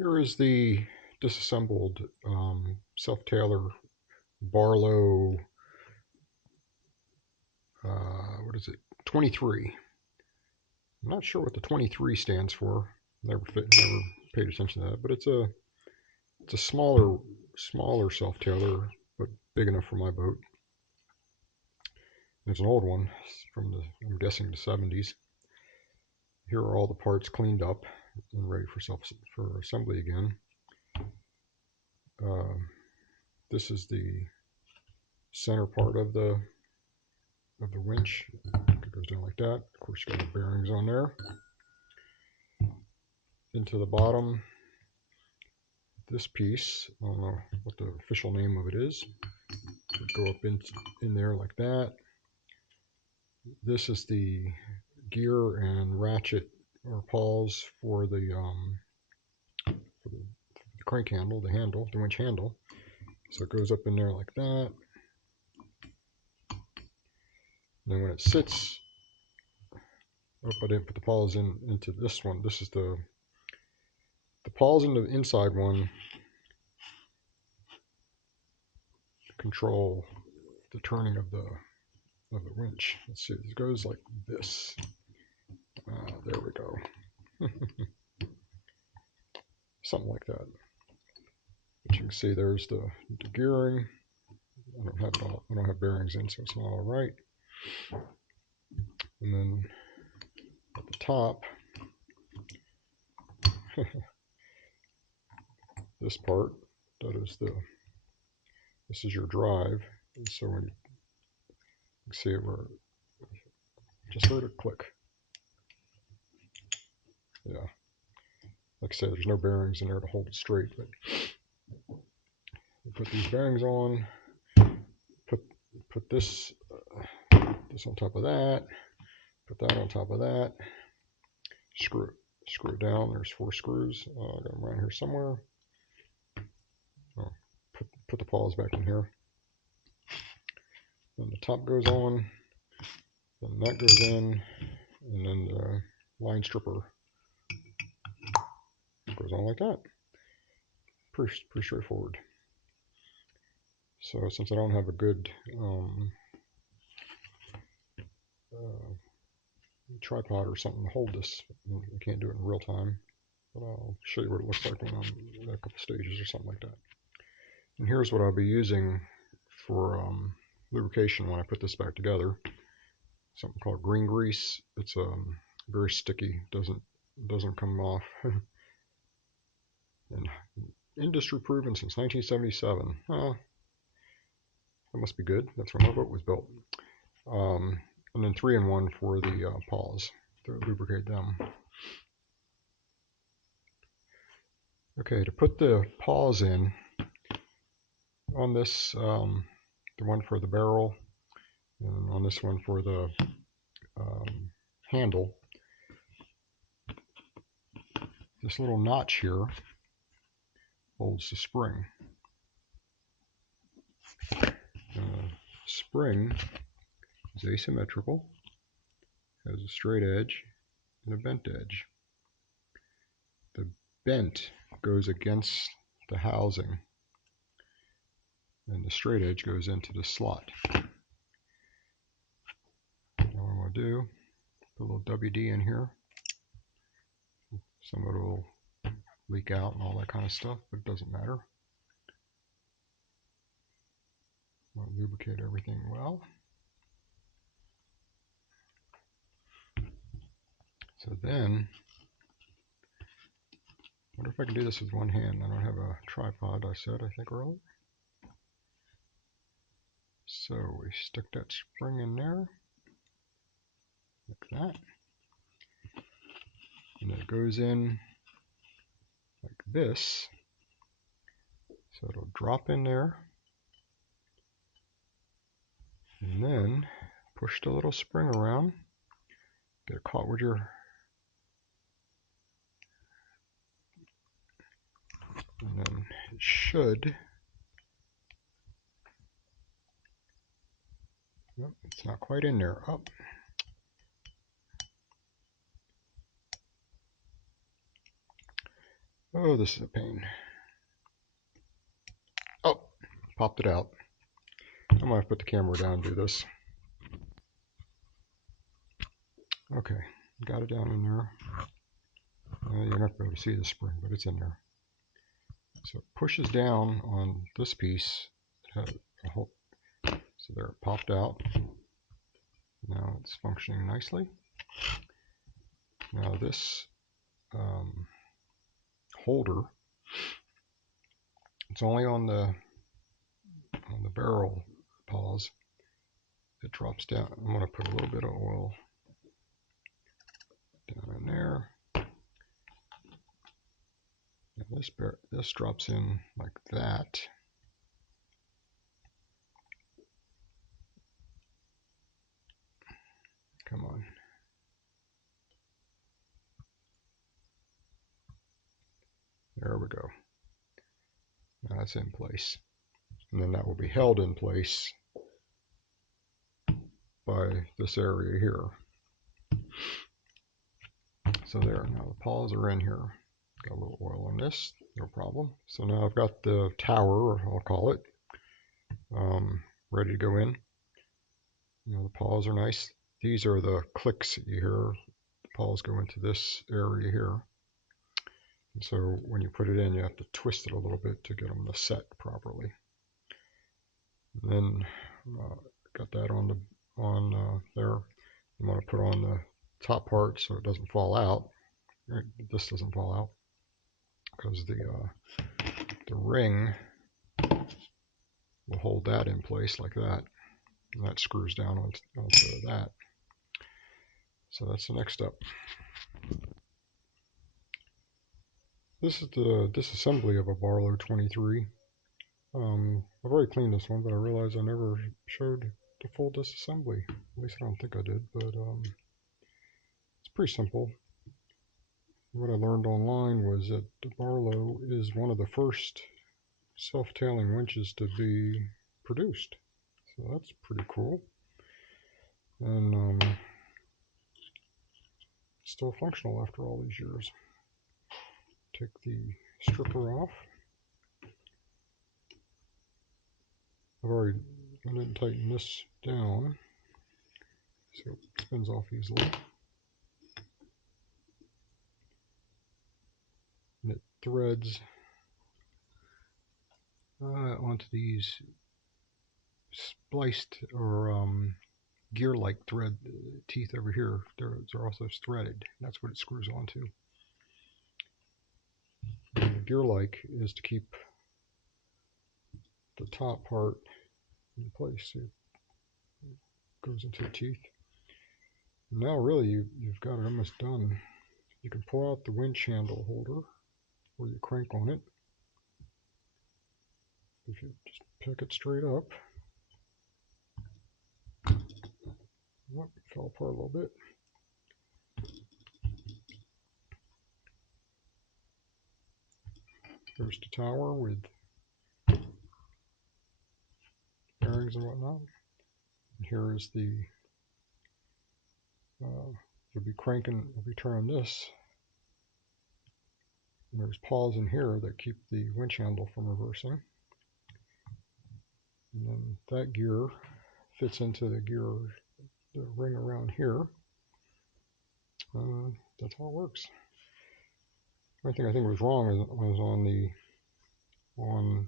Here is the disassembled self-tailor Barlow, what is it, 23. I'm not sure what the 23 stands for. Never paid attention to that, but it's a smaller self-tailor, but big enough for my boat. It's an old one from the, I'm guessing, the 70s. Here are all the parts cleaned up and ready for assembly again. This is the center part of the winch. It goes down like that. Of course, you got the bearings on there. Into the bottom, this piece, I don't know what the official name of it is, would go up in there like that. This is the gear and ratchet or pawls for the crank handle, the winch handle. So it goes up in there like that. And then when it sits, I didn't put the pawls into this one. This is the pawls in the inside one control the turning of the winch. Let's see, it goes like this. There we go. Something like that. But you can see there's the gearing. I don't have bearings in, so it's not all right. And then at the top, this part, this is your drive. And so when you can see it, where just heard it click. Yeah. Like I said, there's no bearings in there to hold it straight, but you put these bearings on, put this on top of that, put that on top of that, screw it down. There's 4 screws. I got them around here somewhere. Put the pawls back in here. Then the top goes on, then that goes in, and then the line stripper goes on like that. Pretty straightforward. So since I don't have a good tripod or something to hold this, I can't do it in real time, but I'll show you what it looks like when I'm at a couple stages or something like that. And here's what I'll be using for lubrication when I put this back together. Something called green grease. It's very sticky. Doesn't come off. And industry proven since 1977. That must be good. That's when my boat was built. And then 3-in-1 for the paws to lubricate them. Okay, to put the paws in on this, the one for the barrel, and on this one for the handle, this little notch here holds the spring. Spring is asymmetrical, has a straight edge and a bent edge. The bent goes against the housing, and the straight edge goes into the slot. Now what I'm going to do, put a little WD in here. Some of it will leak out and all that kind of stuff, but it doesn't matter. I'll lubricate everything well. So then, I wonder if I can do this with one hand. I don't have a tripod, I think earlier. So we stick that spring in there, like that. And it goes in like this. So it'll drop in there. And then push the little spring around. Get it caught with your... And then it should... Nope, it's not quite in there. Up. Oh, this is a pain. Oh, popped it out. I might have to put the camera down and do this. Okay, got it down in there. You're not going to be able to see the spring, but it's in there. So it pushes down on this piece. It has a whole, so there it popped out. Now it's functioning nicely. Now this holder, it's only on the barrel pause. It drops down. I'm going to put a little bit of oil down in there. Now this drops in like that. Come on. There we go. Now that's in place. And then that will be held in place by this area here. So there, now the paws are in here. Got a little oil on this, no problem. So now I've got the tower, or I'll call it, ready to go in. You know, the paws are nice. These are the clicks that you hear. The paws go into this area here. And so when you put it in, you have to twist it a little bit to get them to set properly. And then got that on there. I'm going to put on the top part so it doesn't fall out. This doesn't fall out because the ring will hold that in place like that, and that screws down onto that. So that's the next step. This is the disassembly of a Barlow 23. I've already cleaned this one, but I realized I never showed the full disassembly. At least I don't think I did, but it's pretty simple. What I learned online was that the Barlow is one of the first self-tailing winches to be produced. So that's pretty cool. And still functional after all these years. Take the stripper off. I didn't tighten this down, so it spins off easily. And it threads onto these spliced or gear-like thread teeth over here. They're also threaded. That's what it screws onto. And the gear-like is to keep the top part in place. So it goes into the teeth. Now really you've got it almost done. You can pull out the winch handle holder where you crank on it. If you just pick it straight up, oh, it fell apart a little bit. There's the tower with bearings and whatnot. And here is the, you'll be cranking, if you turn this, and there's paws in here that keep the winch handle from reversing. And then that gear fits into the ring around here. That's how it works. One thing I think was wrong was on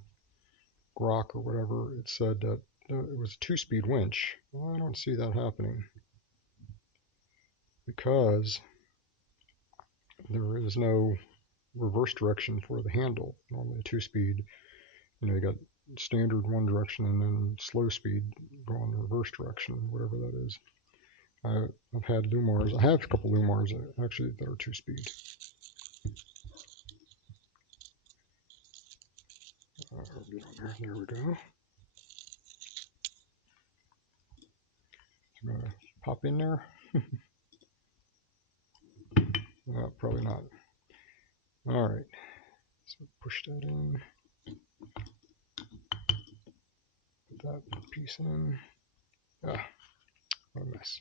Grok or whatever, it said that it was a 2-speed winch. Well, I don't see that happening because there is no reverse direction for the handle. Normally a 2-speed, you got standard one direction and then slow speed going the reverse direction, whatever that is. I've had Lumars. I have a couple Lumars actually that are 2-speed. There we go. I'm gonna pop in there. Probably not. All right. So push that in. Put that piece in. What a mess.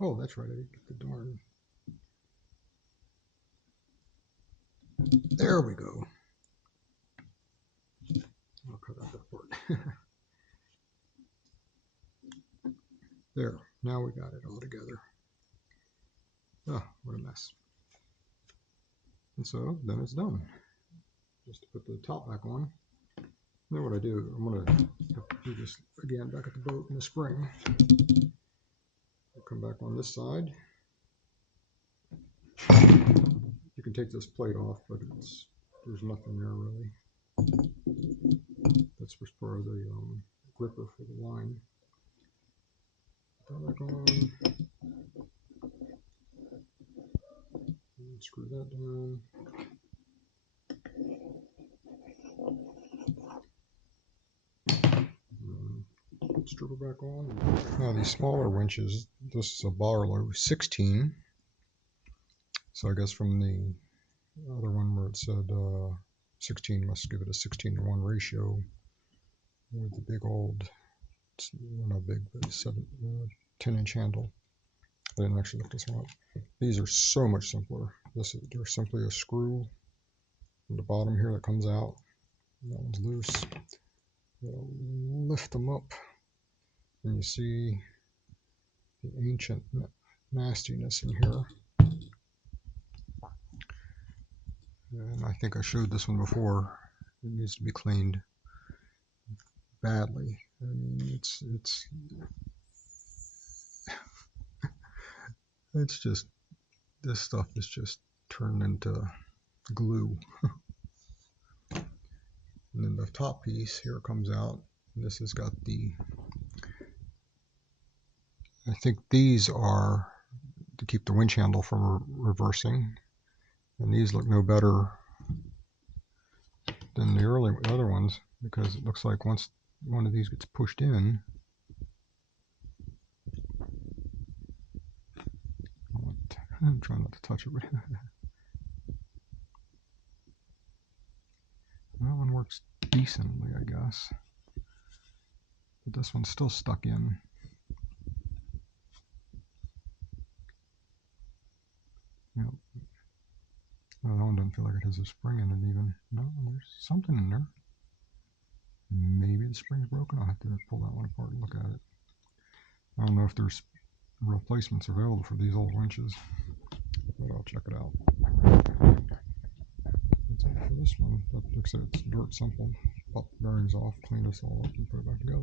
Oh, that's right. I didn't get the darn. There we go. I'll cut out that part. There, now we got it all together. Oh, what a mess. And so then it's done. Just to put the top back on. Then what I do, I'm going to do this again back at the boat in the spring. I'll come back on this side. You can take this plate off, but there's nothing there really. That's just part of the gripper for the line. Put that back on. And screw that down. Strip it back on. Now these smaller winches, this is a Barlow 16. So I guess from the other one where it said 16 must give it a 16:1 ratio with the big old, well, not big, but 10-inch handle. I didn't actually look this one up. These are so much simpler. They're simply a screw from the bottom here that comes out. That one's loose. You'll lift them up, and you see the ancient nastiness in here. And I think I showed this one before. It needs to be cleaned badly. I mean, it's just, this stuff is just turned into glue. And then the top piece here comes out. And this has got I think these are to keep the winch handle from reversing. And these look no better than the other ones, because it looks like once one of these gets pushed in, I'm trying not to touch it. That one works decently, I guess, but this one's still stuck in. Yep. Well, that one doesn't feel like it has a spring in it even. No, there's something in there. Maybe the spring's broken. I'll have to pull that one apart and look at it. I don't know if there's replacements available for these old winches, but I'll check it out. That's it for this one. Like I said, it's dirt simple. Pop the bearings off, clean this all up, and put it back together.